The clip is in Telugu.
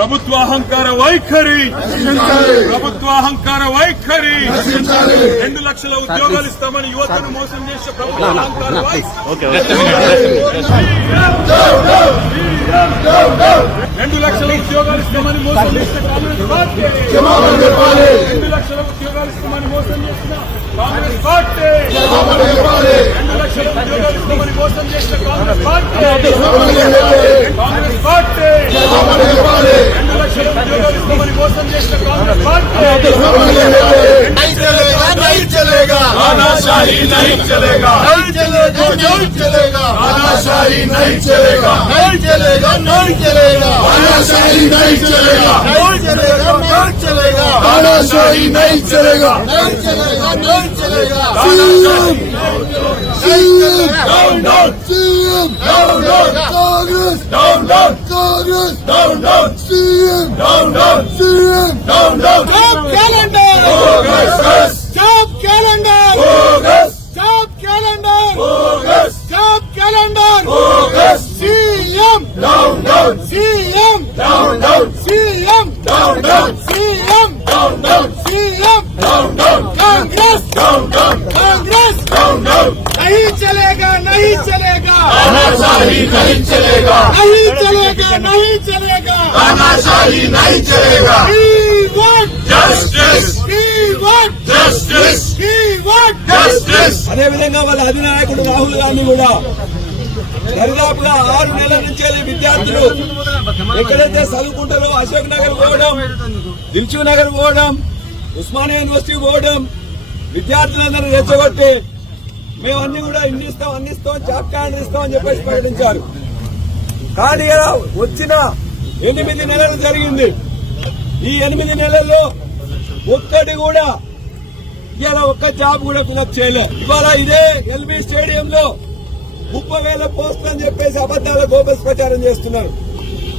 ప్రభుత్వ అహంకార వైఖరి, ప్రభుత్వ అహంకార వైఖరి. 2 లక్షల ఉద్యోగాలు ఇస్తామని యువతను మోసం చేసే ప్రభుత్వ అహంకార వైఖరి. 2 లక్షల ఉద్యోగాలు ఇస్తామని మోసం చేసిన కాంగ్రెస్ పార్టీ, 2 లక్షల ఉద్యోగాలు ఇస్తామని మోసం చేసిన కాంగ్రెస్ పార్టీ, 2 లక్షల ఉద్యోగాలు ఇస్తామని మోసం చేసిన కాంగ్రెస్ పార్టీ, కాంగ్రెస్ పార్టీ 2 లక్షల ఉద్యోగాలు ఇస్తామని మోసం చేసిన కాంగ్రెస్ పార్టీ. नहीं चलेगा, नहीं चलेगा, तानाशाही नहीं चलेगा, नहीं चलेगा, नहीं चलेगा, तानाशाही नहीं चलेगा, नहीं चलेगा, नहीं चलेगा, तानाशाही नहीं चलेगा, नहीं चलेगा, नहीं चलेगा, तानाशाही नहीं चलेगा, नहीं चलेगा, नहीं चलेगा, down down, CM, down down, Congress, down down, Congress, down down, CM, down down, CM, down down. Job calendar, Bogus, job calendar, bogus, job calendar, bogus, job calendar, bogus. CM, Down down, CM, down down, CM, down down, CM, down down, CM, down down, Congress, down down, Congress down down. नहीं चलेगा, नहीं चलेगा, तानाशाही नहीं चलेगा, नहीं चलेगा, नहीं चलेगा, तानाशाही नहीं चलेगा. We want Justice, we want justice, we want justice. అదేవిధంగా వాళ్ళ అధినాయకుడు రాహుల్ గాంధీ కూడా దరిదాపుగా 6 నెలల నుంచి విద్యార్థులు ఎక్కడైతే చదువుకుంటారో అశోక్ నగర్ పోవడం, దిల్సుఖ్ నగర్ పోవడం, ఉస్మానియా యూనివర్సిటీ పోవడం, విద్యార్థులందరూ రెచ్చగొట్టి మేమన్నీ కూడా అందిస్తాం జాబ్ క్యాలెండర్ ఇస్తాం అని చెప్పేసి ప్రకటించారు. కానీ వచ్చిన 8 నెలలు జరిగింది. ఈ 8 నెలల్లో ఒక్కటి కూడా ఇలా ఒక్క జాబ్ కూడా ఫిలప్ చేయలేదు. ఇవాళ ఇదే ఎల్బీ స్టేడియంలో 30,000 పోస్టులు అని చెప్పేసి అబద్దాల గోబల్స్ ప్రచారం చేస్తున్నారు.